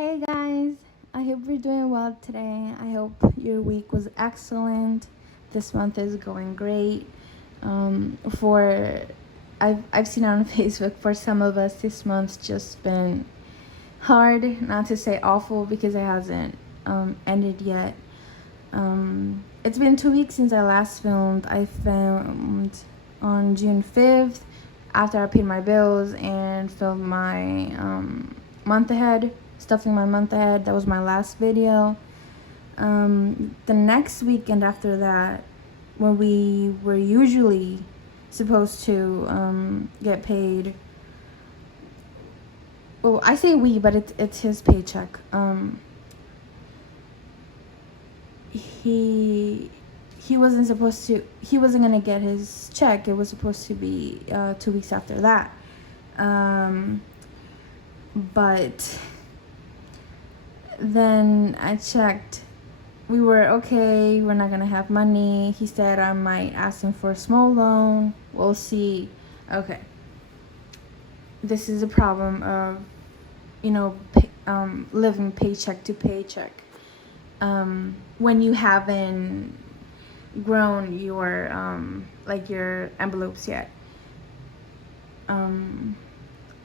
Hey guys, I hope you're doing well today. I hope your week was excellent. This month is going great. For I've seen on Facebook, for some of us this month's just been hard, not to say awful because it hasn't ended yet. It's been 2 weeks since I last filmed. I filmed on June 5th after I paid my bills and filmed my month ahead, stuffing my month ahead. That was my last video. The next weekend after that, when we were usually supposed to get paid. Well, I say we, but it's his paycheck. He wasn't supposed to. He wasn't gonna get his check. It was supposed to be 2 weeks after that. But then I checked. We were okay. We're not gonna have money. He said I might ask him for a small loan. We'll see. Okay. This is a problem of, living paycheck to paycheck. When you haven't grown your envelopes yet.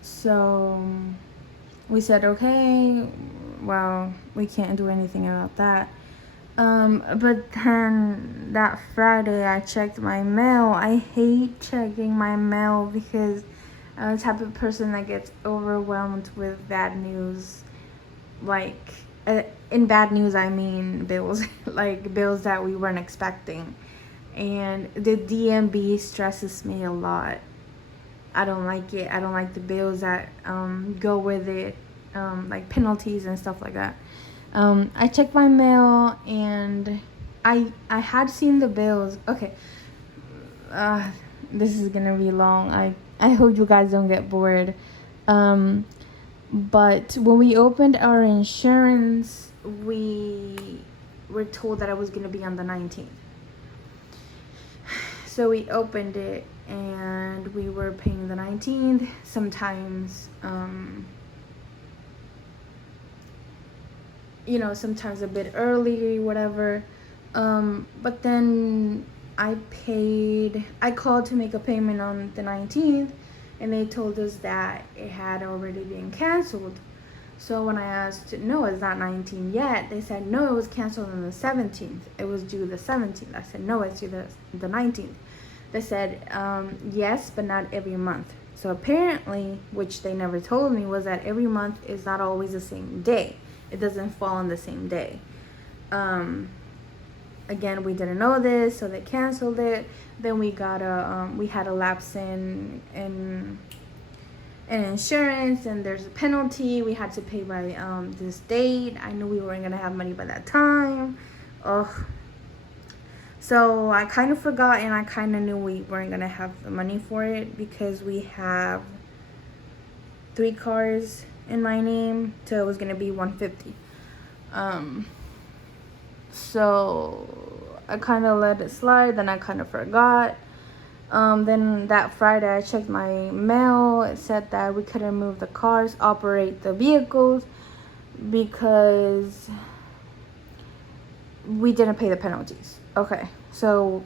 So we said, okay, well, we can't do anything about that. But then that Friday I checked my mail. I hate checking my mail because I'm the type of person that gets overwhelmed with bad news. In bad news, I mean bills, like bills that we weren't expecting. And the DMB stresses me a lot. I don't like it. I don't like the bills that go with it, like penalties and stuff like that. I checked my mail and I had seen the bills. Okay, this is gonna be long. I hope you guys don't get bored. But when we opened our insurance, we were told that it was gonna be on the 19th. So we opened it and we were paying the 19th. Sometimes, sometimes a bit early, whatever. But then I called to make a payment on the 19th, and they told us that it had already been canceled. So when I asked, no, it's not 19 yet, they said, no, it was canceled on the 17th. It was due the 17th. I said, no, it's due the 19th. They said, yes, but not every month. So apparently, which they never told me, was that every month is not always the same day. It doesn't fall on the same day. Again, we didn't know this, so they canceled it. Then we got we had a lapse in insurance, and there's a penalty. We had to pay by this date. I knew we weren't gonna have money by that time. Ugh. So I kind of forgot, and I kind of knew we weren't gonna have the money for it because we have 3 cars in my name, so it was gonna be $150. So I kind of let it slide. Then I kind of forgot. Then that Friday I checked my mail. It said that we couldn't move the cars, operate the vehicles, because we didn't pay the penalties. Okay, so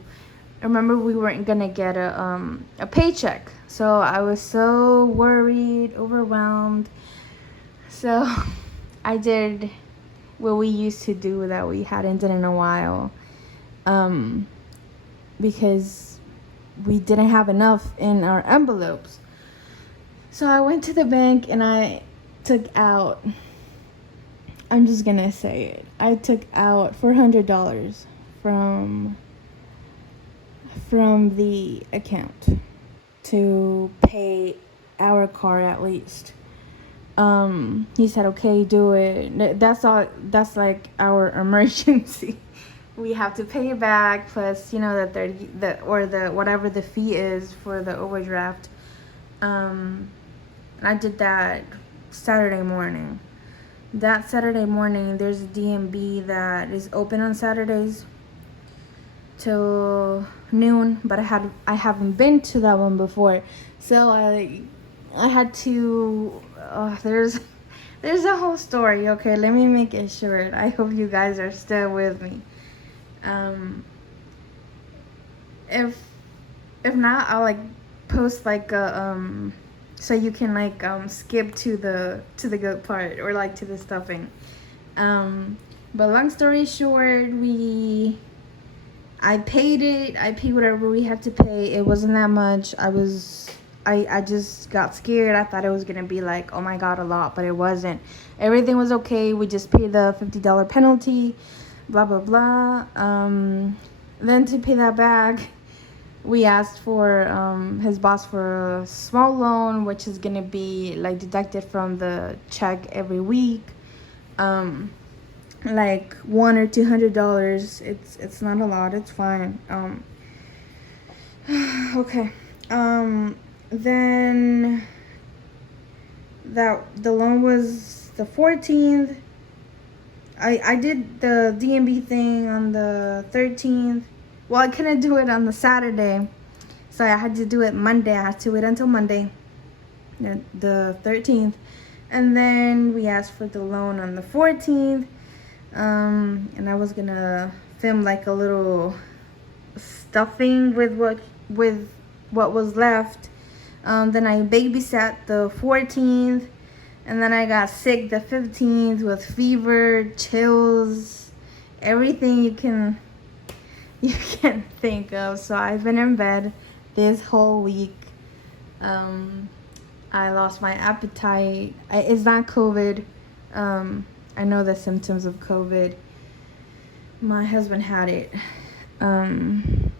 remember, we weren't gonna get a paycheck, so I was so worried, overwhelmed. So I did what we used to do that we hadn't done in a while, because we didn't have enough in our envelopes. So I went to the bank and I took out, I'm just gonna say it, I took out $400 from the account to pay our car at least. He said, okay, do it. That's all. That's like our emergency. We have to pay it back plus, the whatever the fee is for the overdraft. And I did that Saturday morning. That Saturday morning, there's a DMB that is open on Saturdays till noon, but I haven't been to that one before, so I had to. There's a whole story. Okay, let me make it short. I hope you guys are still with me. Um, if if not, I'll like post like a so you can like skip to the good part or like to the stuffing. But long story short, I paid it. I paid whatever we had to pay. It wasn't that much. I just got scared. I thought it was gonna be like, oh my god, a lot, but it wasn't. Everything was okay. We just paid the $50 penalty, blah blah blah. Then to pay that back, we asked for his boss for a small loan, which is gonna be like deducted from the check every week. Like $100 or $200. It's not a lot. It's fine. Okay. Then that the loan was the 14th. I did the DMB thing on the 13th. Well, I couldn't do it on the Saturday, so I had to do it Monday. I had to wait until Monday, the 13th, and then we asked for the loan on the 14th. And I was gonna film like a little stuffing with what was left. Then I babysat the 14th, and then I got sick the 15th with fever, chills, everything you can think of. So I've been in bed this whole week. I lost my appetite. It's not COVID. I know the symptoms of COVID. My husband had it. And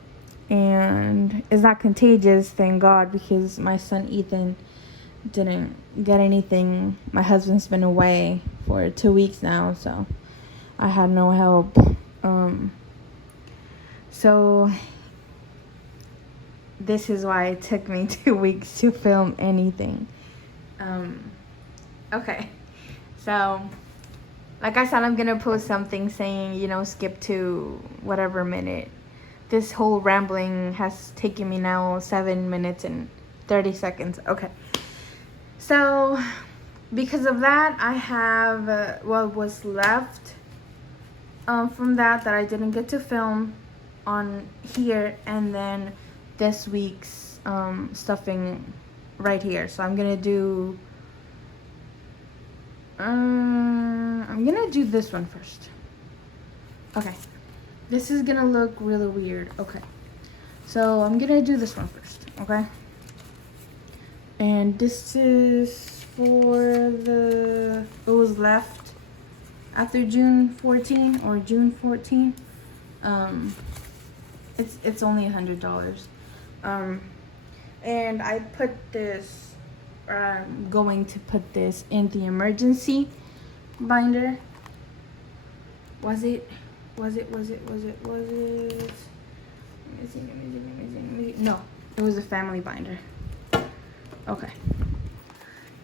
it's not contagious, thank God, because my son Ethan didn't get anything. My husband's been away for 2 weeks now, so I had no help. So this is why it took me 2 weeks to film anything. Okay, so like I said, I'm gonna post something saying, skip to whatever minute. This whole rambling has taken me now 7 minutes and 30 seconds. Okay, so because of that, I have what was left from that I didn't get to film on here, and then this week's stuffing right here. So I'm gonna do this one first. Okay, this is gonna look really weird. Okay, so I'm gonna do this one first. Okay, and this is for it was left after June 14 or June 14. It's only $100. And I put this, or I'm going to put this in the emergency binder. Was it? Let me see. No, it was a family binder. Okay.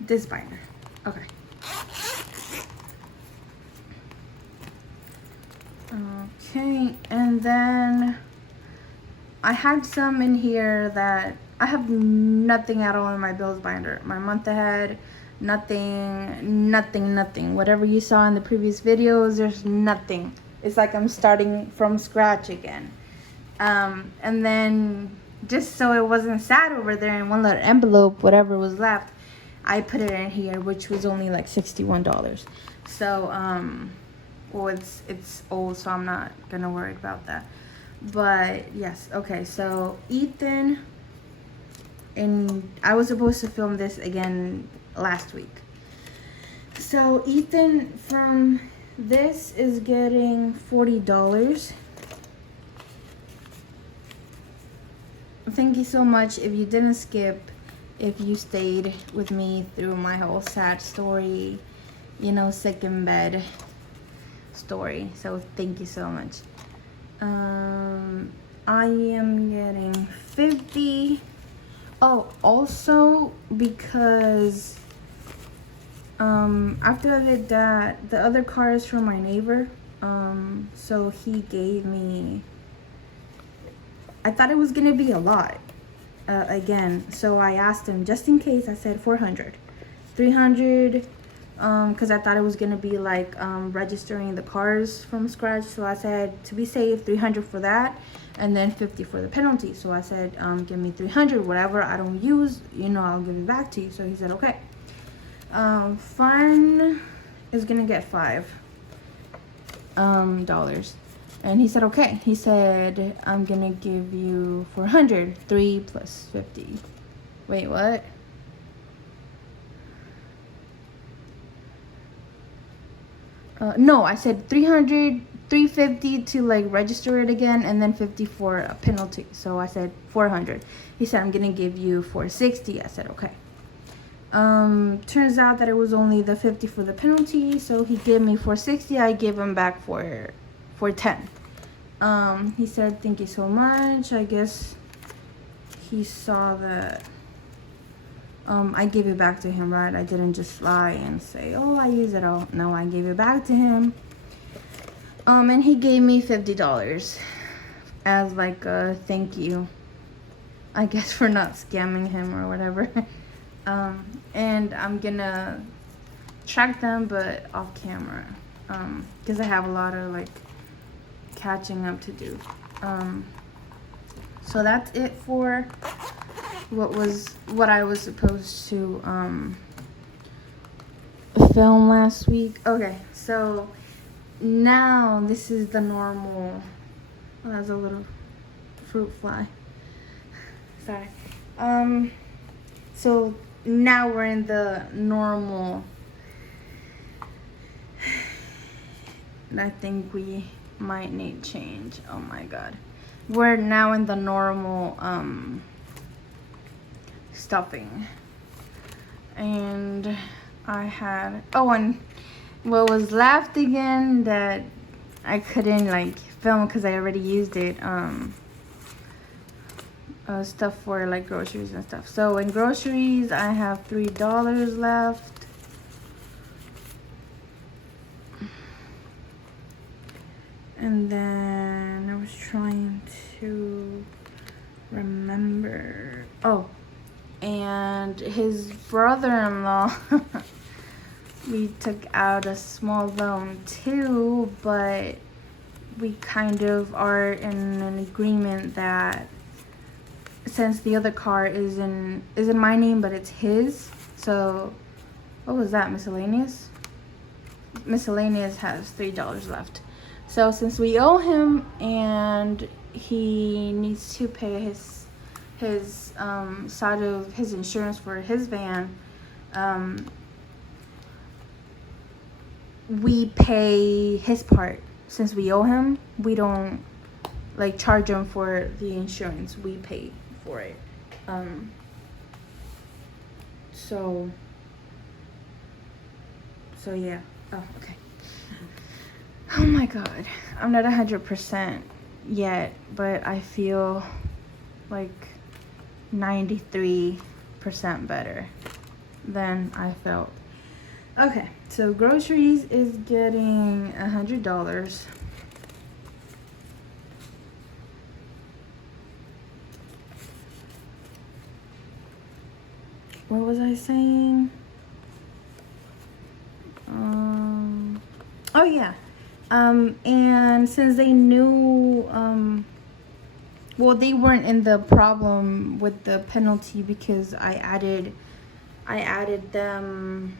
This binder. Okay. Okay, and then I had some in here that I have nothing at all in my bills binder. My month ahead, nothing. Whatever you saw in the previous videos, there's nothing. It's like I'm starting from scratch again. And then just so it wasn't sad over there in one little envelope, whatever was left, I put it in here, which was only like $61. So, well, it's old, so I'm not gonna worry about that. But yes, okay, so Ethan, and I was supposed to film this again last week. So Ethan from this is getting $40. Thank you so much if you didn't skip, if you stayed with me through my whole sad story, sick in bed story. So thank you so much. I am getting 50. Oh, also because after I did that, the other car is from my neighbor. So he gave me, I thought it was gonna be a lot again, so I asked him just in case. I said 400, 300, because I thought it was gonna be like registering the cars from scratch. So I said, to be safe, 300 for that, and then 50 for the penalty. So I said, give me 300, whatever I don't use, I'll give it back to you. So he said, okay. Fun is gonna get $5 and he said, okay. He said, I'm gonna give you 400, 3 plus 50. Wait, what? No, I said 300, 350 to like register it again, and then 50 for a penalty. So I said 400. He said, I'm gonna give you 460. I said, okay. Turns out that it was only the 50 for the penalty, so he gave me 460. I gave him back for 10. He said, thank you so much. I guess he saw that I gave it back to him, right? I didn't just lie and say, oh, I use it all. No, I gave it back to him. And he gave me $50 as like a thank you, I guess, for not scamming him or whatever. And I'm gonna track them, but off camera, because I have a lot of like catching up to do. So that's it for what I was supposed to film last week. Okay, so now this is the normal. Oh, that's a little fruit fly. Sorry. So now we're in the normal. And I think we might need change. Oh my god. We're now in the normal stuffing. And I had, and what was left again that I couldn't like film because I already used it, stuff for like groceries and stuff. So in groceries I have $3 left. And then I was trying to remember. Oh, and his brother-in-law, we took out a small loan too, but we kind of are in an agreement that since the other car is in my name, but it's his. So what was that? Miscellaneous has $3 left. So since we owe him and he needs to pay his side of his insurance for his van, we pay his part. Since we owe him, we don't like charge him for the insurance. We pay for it. So yeah. Oh, okay. Oh my god, I'm not 100% yet, but I feel like 93% better than I felt. Okay, so groceries is getting $100. What was I saying? Oh yeah. And since they knew, well, they weren't in the problem with the penalty because I added them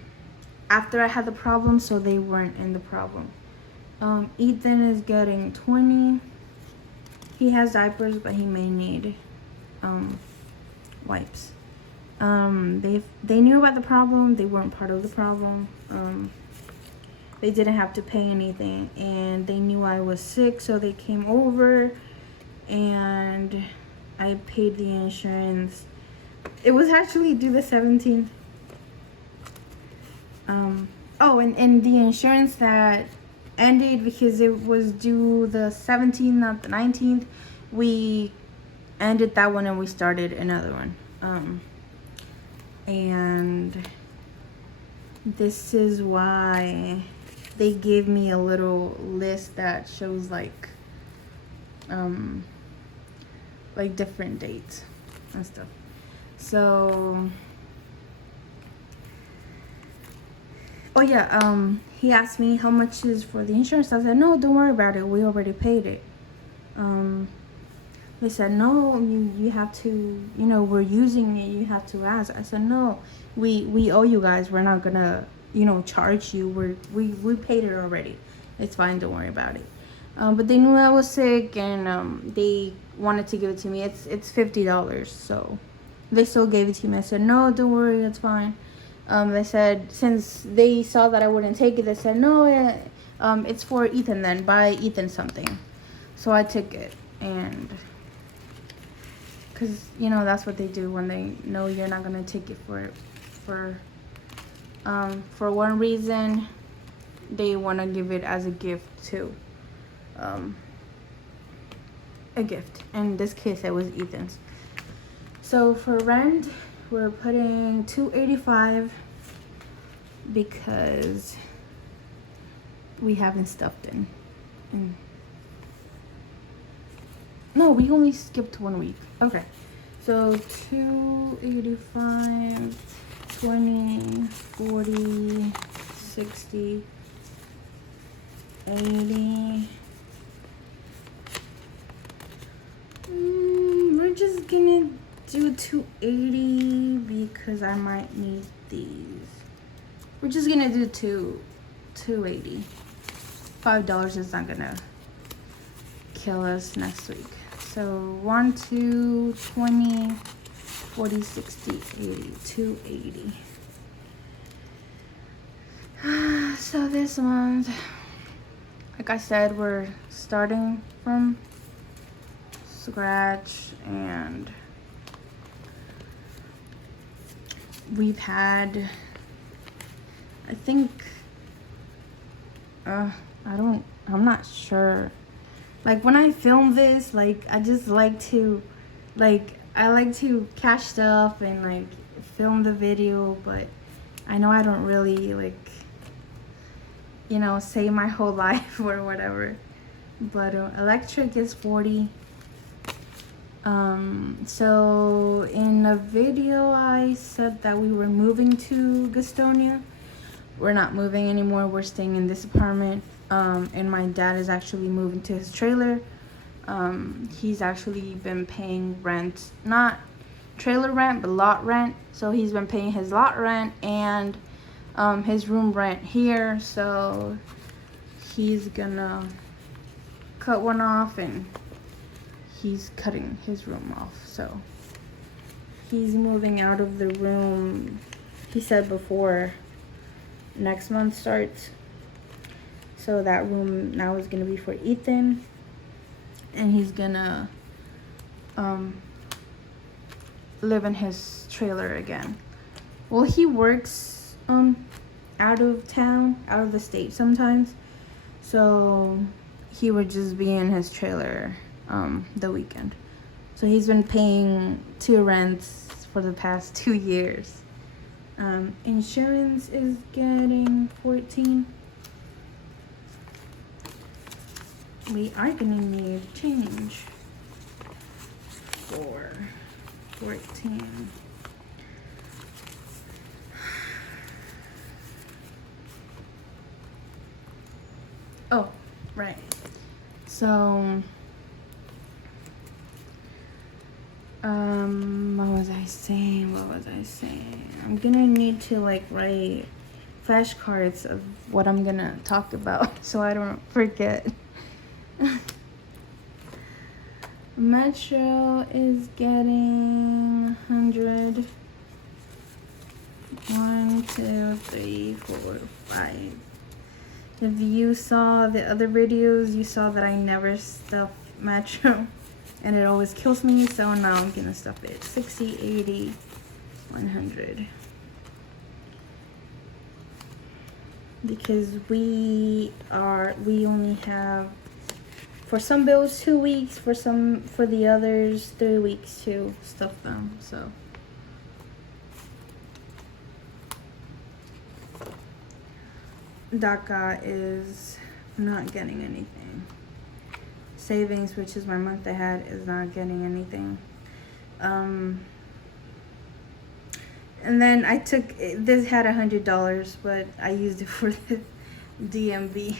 after I had the problem, so they weren't in the problem. Ethan is getting 20. He has diapers, but he may need wipes. They knew about the problem. They weren't part of the problem. They didn't have to pay anything, and they knew I was sick, so they came over and I paid the insurance. It was actually due the 17th. And the insurance that ended because it was due the 17th, not the 19th, we ended that one and we started another one. And this is why they gave me a little list that shows like different dates and stuff. So Oh yeah, he asked me how much is for the insurance. I said, no, don't worry about it. We already paid it. They said, no, you have to, we're using it. You have to ask. I said, no, we owe you guys. We're not gonna, charge you. We paid it already. It's fine. Don't worry about it. But they knew I was sick, and they wanted to give it to me. It's $50, so they still gave it to me. I said, no, don't worry, it's fine. They said, since they saw that I wouldn't take it, they said, no, it's for Ethan then. Buy Ethan something. So I took it, and because, that's what they do when they know you're not going to take it for one reason. They want to give it as a gift too. A gift. In this case, it was Ethan's. So for rent, we're putting $285 because we haven't stuffed in. No, we only skipped 1 week. Okay. So 285, 20, 40, 60, 80. We're just gonna do 280 because I might need these. We're just gonna do 280. $5 is not gonna kill us next week. So 1, 2, 20, 40, 60, 80, 280. So this month, like I said, we're starting from scratch, and we've had, I think, I'm not sure. Like when I film this, like I just like to, I like to catch stuff and like film the video, but I know I don't really say my whole life or whatever. But electric is 40. So in the video I said that we were moving to Gastonia. We're not moving anymore. We're staying in this apartment. And my dad is actually moving to his trailer. He's actually been paying rent, not trailer rent, but lot rent. So he's been paying his lot rent and his room rent here. So he's gonna cut one off, and he's cutting his room off. So he's moving out of the room, he said, before next month starts. So that room now is gonna be for Ethan, and he's gonna live in his trailer again. Well, he works out of town, out of the state sometimes, so he would just be in his trailer the weekend. So he's been paying 2 rents for the past 2 years. Insurance is getting 14. We are gonna need change for 14. Oh, right. So what was I saying? I'm gonna need to write flashcards of what I'm gonna talk about so I don't forget. Metro is getting 100. 1, 2, 3, 4, 5. If you saw the other videos, you saw that I never stuff Metro, and it always kills me, so now I'm gonna stuff it. 60, 80, 100. Because we only have, for some bills, 2 weeks, for the others 3 weeks to stuff them. So DACA is not getting anything. Savings, which is my month ahead, is not getting anything. And then I took, this had $100, but I used it for the DMV.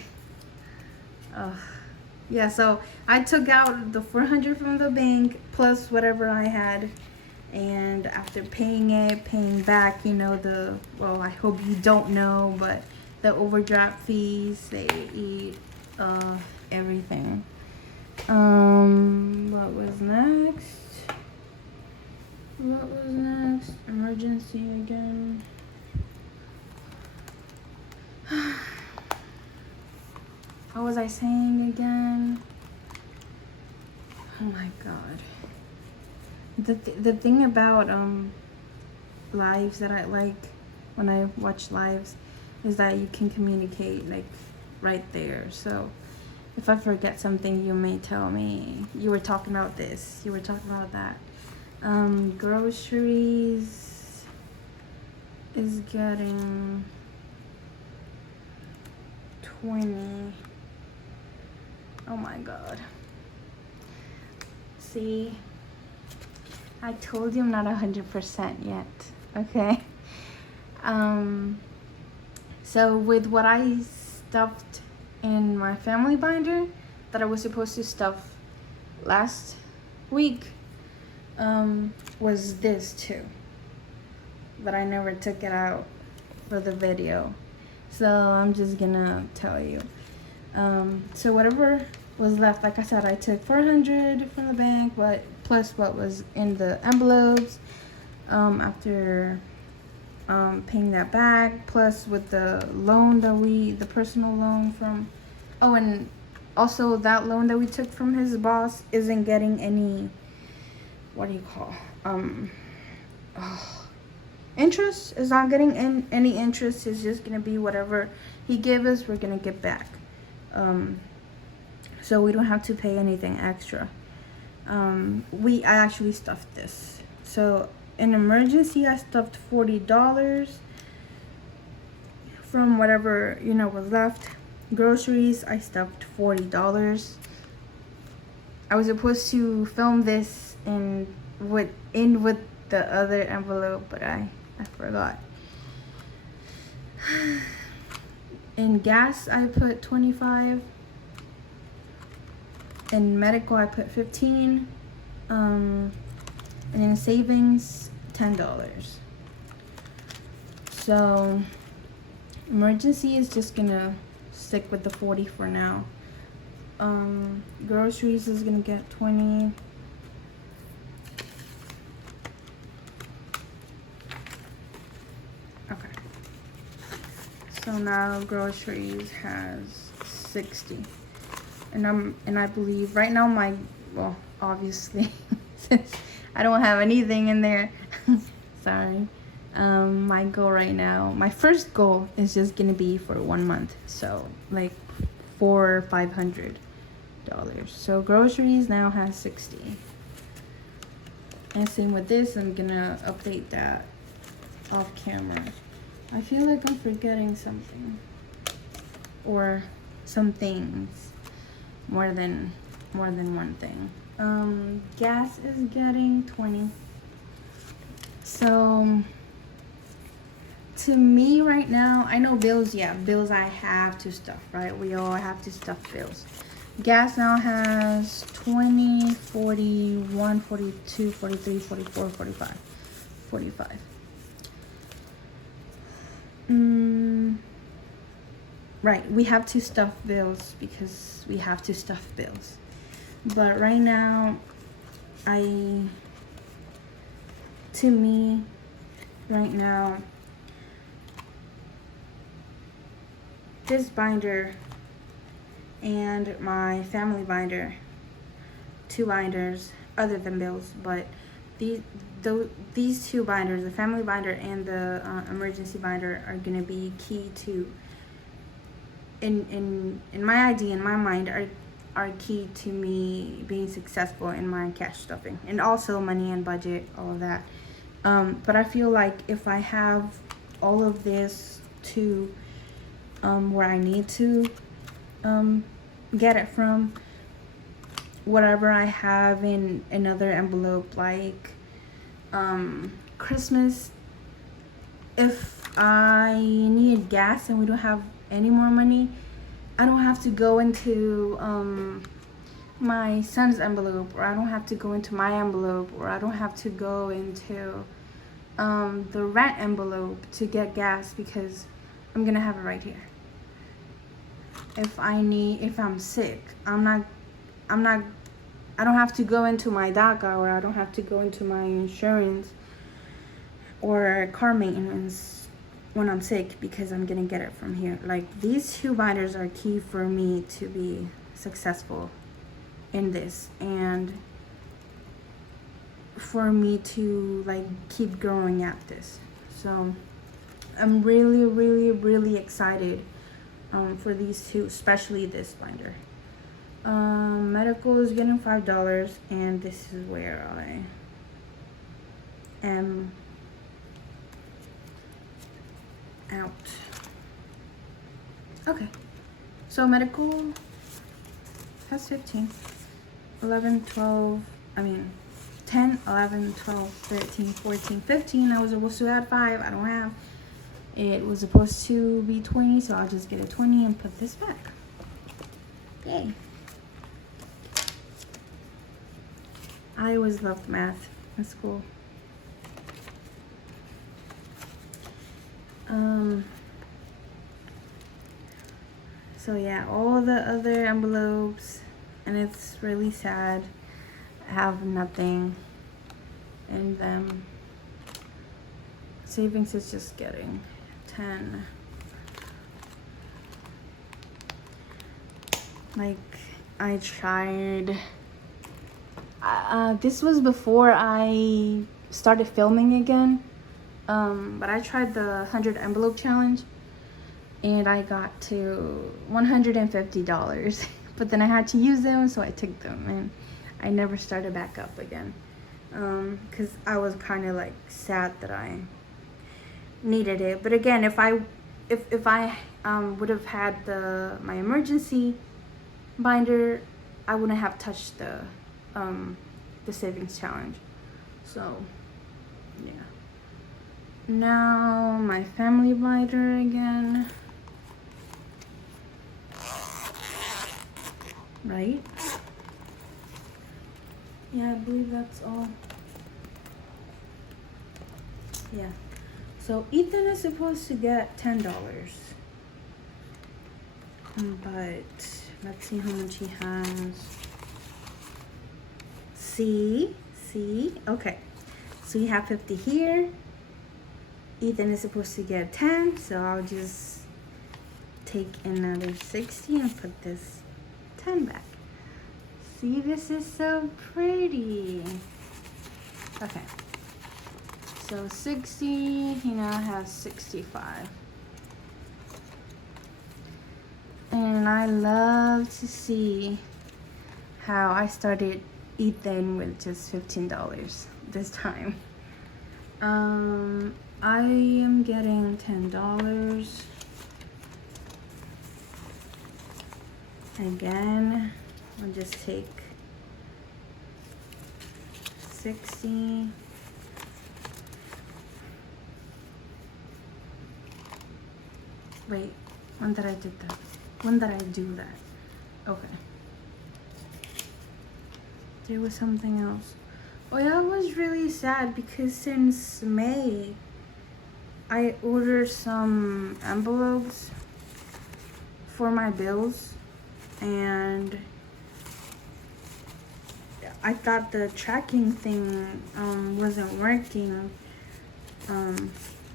Yeah, so I took out the 400 from the bank plus whatever I had, and after paying back, you know, well, I hope you don't know, but the overdraft fees, they eat everything. What was next? Emergency again. What was I saying again? Oh my god. The thing about lives that I like when I watch lives is that you can communicate like right there. So if I forget something, you may tell me, you were talking about this, you were talking about that. Groceries is getting 20. Oh my god. See, I told you I'm not 100% yet. Okay. So with what I stuffed in my family binder that I was supposed to stuff last week, was this too, but I never took it out for the video, so I'm just gonna tell you. So whatever was left, like I said, I took 400 from the bank, but plus what was in the envelopes, after paying that back, plus with the loan that the personal loan from, and also that loan that we took from his boss isn't getting any, what do you call, interest. Is not getting any interest. It's just gonna be whatever he gave us, we're gonna get back. So we don't have to pay anything extra. I actually stuffed this. So in emergency, I stuffed $40 from whatever, you know, was left. Groceries, I stuffed $40. I was supposed to film this with the other envelope, but I forgot. In gas, I put 25. In medical, I put 15. And in savings, $10. So emergency is just gonna stick with the 40 for now. Groceries is gonna get 20. Okay. So now groceries has 60. And I believe right now obviously since I don't have anything in there, sorry. My goal right now, my first goal is just gonna be for 1 month. So like $400 or $500. So groceries now has 60. And same with this, I'm gonna update that off camera. I feel like I'm forgetting something, or some things, more than one thing. Gas is getting 20. So to me right now, I know bills, bills I have to stuff, right? We all have to stuff bills. Gas now has 20, 41, 42, 43, 44, 45. 45. Right, we have to stuff bills because we have to stuff bills. But right now, to me, right now, this binder and my family binder, 2 binders other than bills, but these 2 binders, the family binder and the emergency binder, are gonna be key to, in my idea, in my mind, are key to me being successful in my cash stuffing, and also money and budget, all of that. But I feel like if I have all of this to where I need to get it from, whatever I have in another envelope, like Christmas if I needed gas and we don't have any more money, I don't have to go into my son's envelope, or I don't have to go into my envelope, or I don't have to go into the rent envelope to get gas, because I'm gonna have it right here. If I'm sick, I don't have to go into my DACA, or I don't have to go into my insurance or car maintenance when I'm sick, because I'm gonna get it from here. Like, these two binders are key for me to be successful in this, and for me to like keep growing at this. So I'm really excited for these two, especially this binder. Medical is getting $5, and this is where I am out. Okay, so medical has 15, 11, 12, 10, 11, 12, 13, 14, 15. I was supposed to add 5. I don't have. It was supposed to be 20, so I'll just get a 20 and put this back. Yay. I always loved math in school. So yeah, all the other envelopes, and it's really sad, have nothing in them. Savings is just getting 10. Like, I tried, this was before I started filming again, but I tried the 100 envelope challenge, and I got to $150, but then I had to use them, so I took them, and I never started back up again, because I was kind of like sad that I needed it. But again, if I would have had my emergency binder, I wouldn't have touched the savings challenge. So yeah, now my family binder again, right? Yeah, I believe that's all. Yeah. So Ethan is supposed to get $10. But let's see how much he has. See? Okay. So you have 50 here. Ethan is supposed to get 10, so I'll just take another 60 and put this 10 back. See, this is so pretty. Okay. So 60, he now has 65. And I love to see how I started Ethan with just $15 this time. I am getting $10. Again, I'll just take 60. Wait, when did I do that? When did I do that? Okay. There was something else. Oh yeah, I was really sad because since May, I ordered some envelopes for my bills, and I thought the tracking thing wasn't working.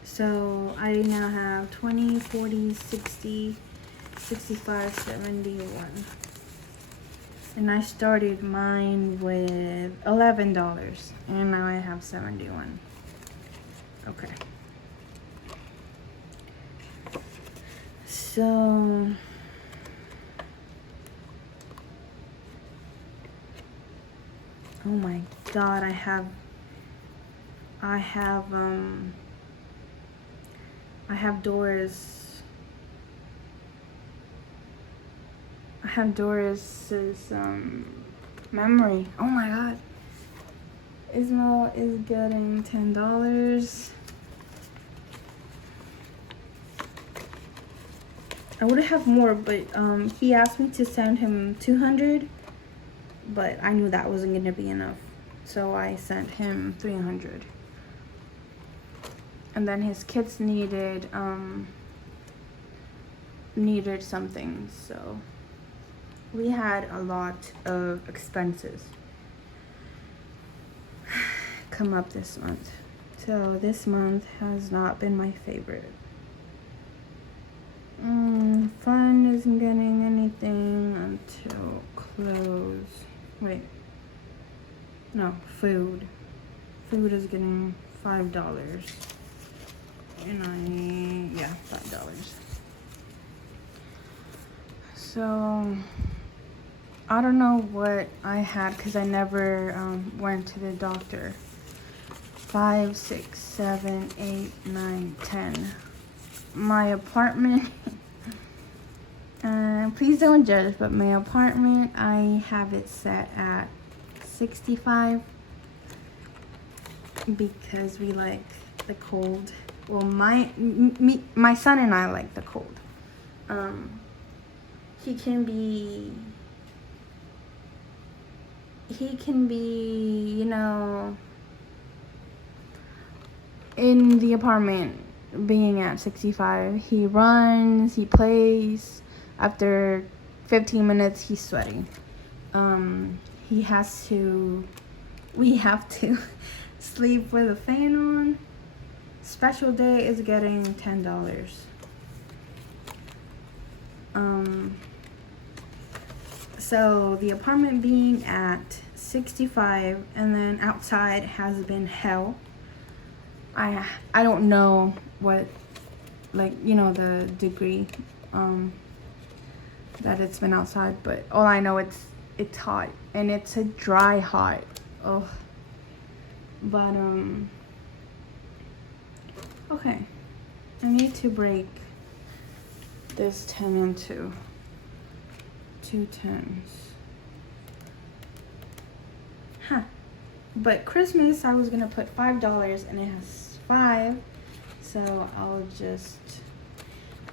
So I now have 20, 40, 60, 65, 71. And I started mine with $11, and now I have 71. Okay. So oh my God, I have Doris's memory. Oh my God. Ismael is getting $10. I would have more, but he asked me to send him 200, but I knew that wasn't gonna be enough, so I sent him 300. And then his kids needed something, so we had a lot of expenses come up this month. So this month has not been my favorite. Fun isn't getting anything until clothes. Wait. No, food. Food is getting $5. And yeah, $5. So I don't know what I had because I never went to the doctor. 5, 6, 7, 8, 9, 10. My apartment, please don't judge, but my apartment, I have it set at 65 because we like the cold. Well, my son and I like the cold. He can be, you know, in the apartment being at 65, he runs, he plays. After 15 minutes, he's sweating. We have to sleep with a fan on. Special day is getting $10. So the apartment being at 65 and then outside has been hell. I don't know what, like, you know, the degree that it's been outside, but all I know it's hot, and it's a dry hot. Oh, but okay, I need to break this 10 into 2 10s. Huh. But Christmas, I was gonna put $5 and it has 5, so I'll just,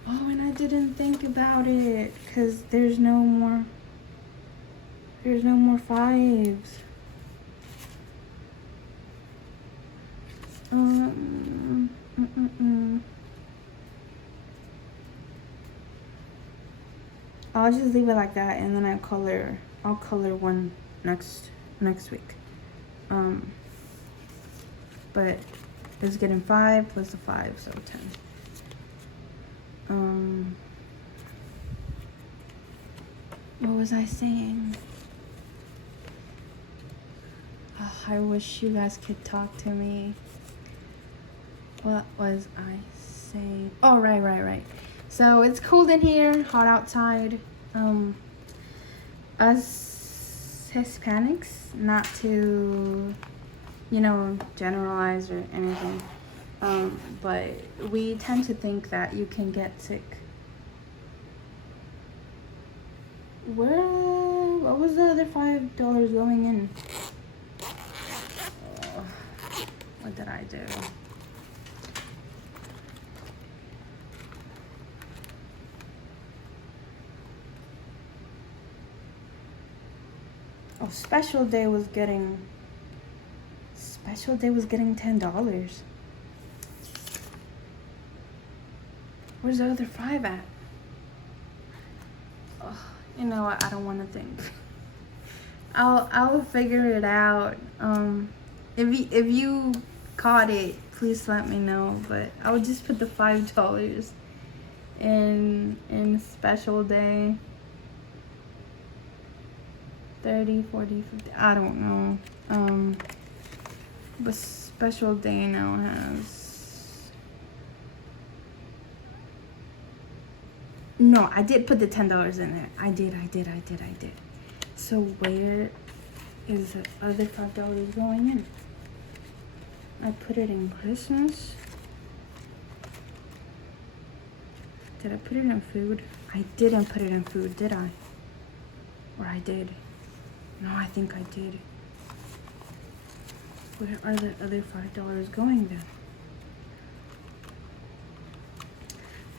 oh, and I didn't think about it because there's no more 5s. I'll just leave it like that, and then I'll color one next week. But it's getting 5 plus the 5, so 10. What was I saying? Oh, I wish you guys could talk to me. What was I saying? Oh, right. So it's cold in here, hot outside. Us Hispanics, not to, you know, generalize or anything, but we tend to think that you can get sick. What was the other $5 going in? Oh, what did I do? Oh, special day was getting $10. Where's the other 5 at? Oh, you know what? I don't want to think. I'll figure it out. If you caught it, please let me know. But I would just put the $5 in special day. 30, 40, 50, I don't know. But special day now has, no, I did put the $10 in there. I did. So where is the other $5 going in? I put it in Christmas. Did I put it in food? I didn't put it in food, did I? Or I did. No, I think I did. Where are the other $5 going then?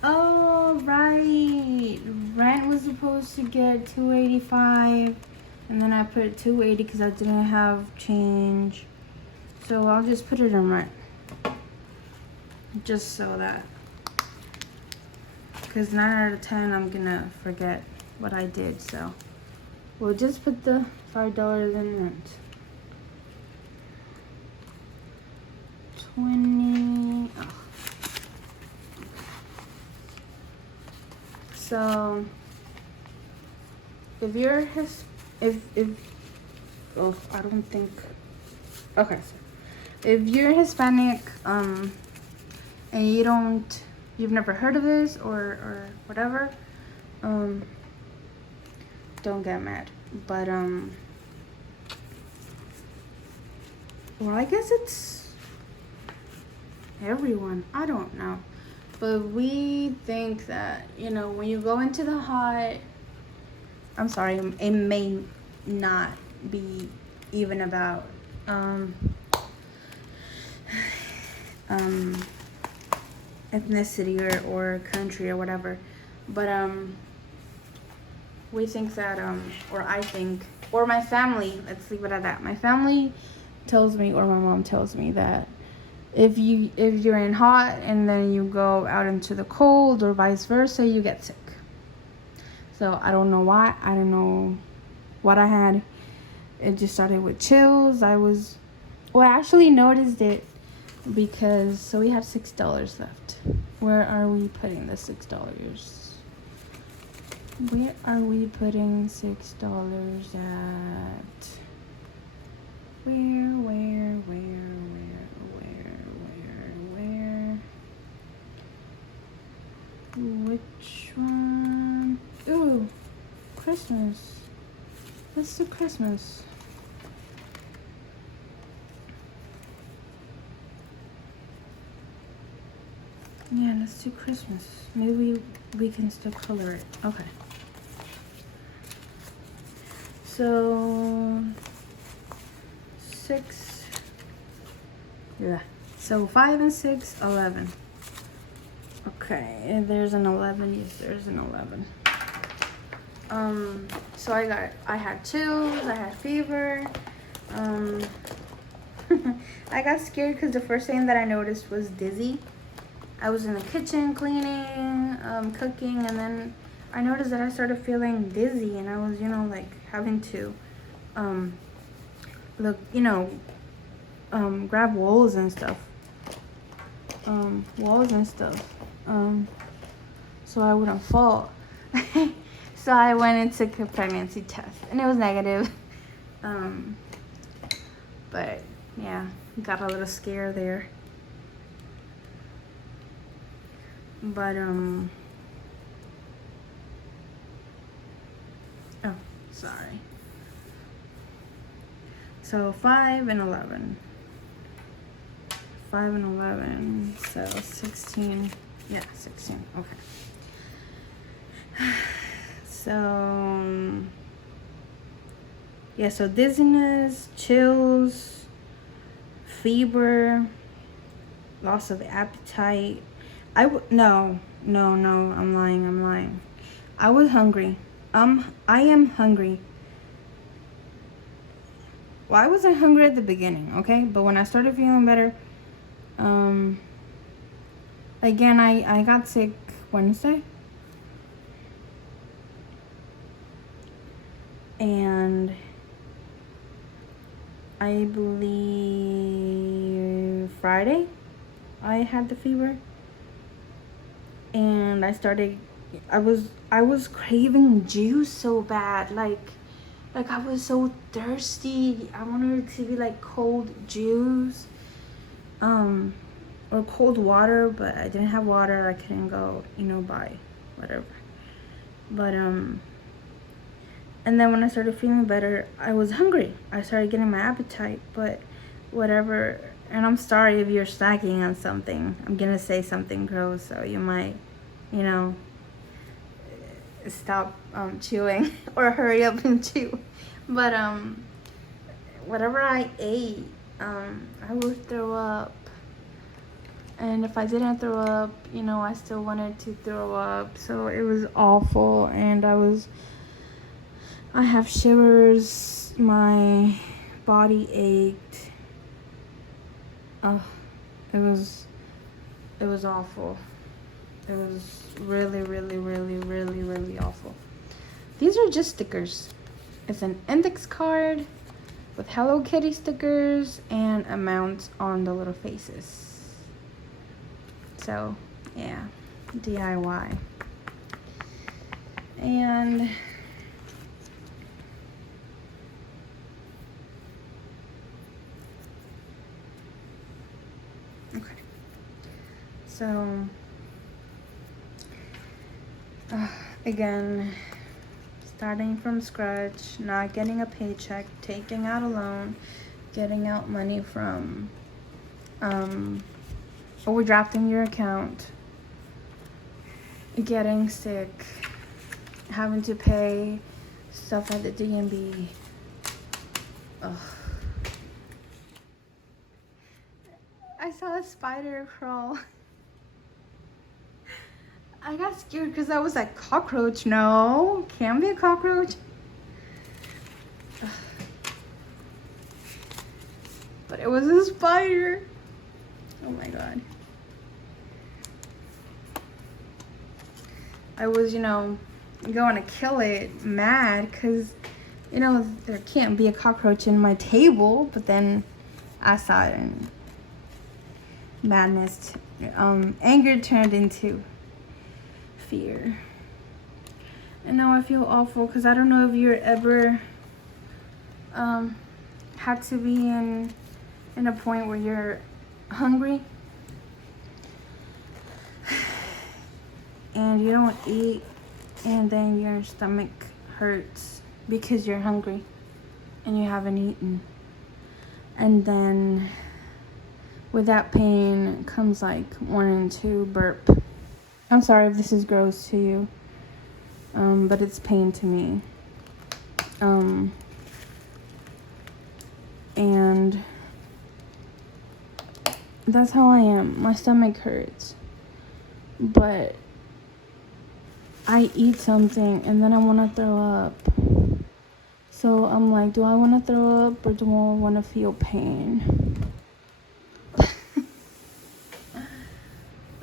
Oh, Oh, right. Rent was supposed to get $285, and then I put $280 because I didn't have change. So I'll just put it in rent. Just so that. Because 9 out of 10, I'm gonna forget what I did. So we'll just put the $5 in rent. 20. Oh. So if you're I don't think. Okay, so if you're Hispanic, and you've never heard of this or whatever, don't get mad. But well, I guess it's everyone. I don't know. But we think that, when you go into the hot, I'm sorry, it may not be even about ethnicity or country or whatever. But we think that or I think, or my family, let's leave it at that. My family tells me, or my mom tells me, that if you're in hot and then you go out into the cold or vice versa, you get sick. So I don't know why. I don't know what I had. It just started with chills. I actually noticed it because, so we have $6 left. Where are we putting the $6? Where are we putting $6 at? Where? Which one? Ooh, Christmas. Let's do Christmas. Yeah, let's do Christmas. Maybe we can still color it. Okay. So 6. Yeah. So 5 and 6, 11. Okay, and there's an 11. Yes, there's an 11. So I had chills, I had fever. I got scared because the first thing that I noticed was dizzy. I was in the kitchen cleaning, cooking, and then I noticed that I started feeling dizzy, and I was, like having to, grab walls and stuff. So I wouldn't fall. So I went and took a pregnancy test, and it was negative. But yeah, got a little scared there. But oh, sorry. So 5 and 11. 5 and 11. So 16. Yeah, 16. Okay. So yeah, so dizziness, chills, fever, loss of appetite. No, I'm lying. I was hungry. I am hungry. Well, I wasn't hungry at the beginning, okay? But when I started feeling better, again, I got sick Wednesday. And I believe Friday I had the fever. And I was craving juice so bad. Like I was so thirsty. I wanted it to be like cold juice. Or cold water, but I didn't have water. I couldn't go, buy whatever. But and then when I started feeling better, I was hungry. I started getting my appetite, but whatever. And I'm sorry if you're snacking on something. I'm gonna say something gross, so you might, stop chewing or hurry up and chew. But whatever I ate, I would throw up. And if I didn't throw up, you know, I still wanted to throw up. So it was awful. And I have shivers. My body ached. Oh, it was awful. It was really, really, really, really, really awful. These are just stickers. It's an index card with Hello Kitty stickers and amounts on the little faces. So, yeah, DIY. And okay. So, again, starting from scratch, not getting a paycheck, taking out a loan, getting out money from overdrafting your account, getting sick, having to pay stuff at the DMV. Ugh. I saw a spider crawl. I got scared because I was like, cockroach? No, can't be a cockroach. Ugh. But it was a spider. Oh my god. I was, you know, going to kill it, mad, because, you know, there can't be a cockroach in my table. But then I saw it and madness, anger turned into fear. And now I feel awful because I don't know if you're ever had to be in a point where you're hungry and you don't eat, and then your stomach hurts because you're hungry and you haven't eaten, and then with that pain comes like 1 and 2 burp. I'm sorry if this is gross to you, but it's pain to me. And that's how I am. My stomach hurts, but I eat something and then I want to throw up. So I'm like, do I want to throw up or do I want to feel pain?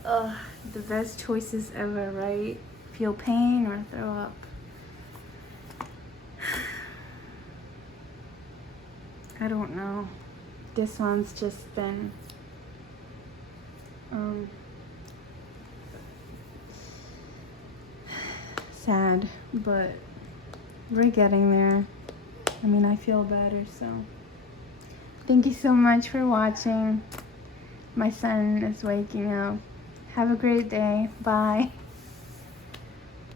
Ugh, the best choices ever, right? Feel pain or throw up. I don't know. This one's just been sad, but we're getting there. I mean, I feel better, so thank you so much for watching. My son is waking up. Have a great day. Bye.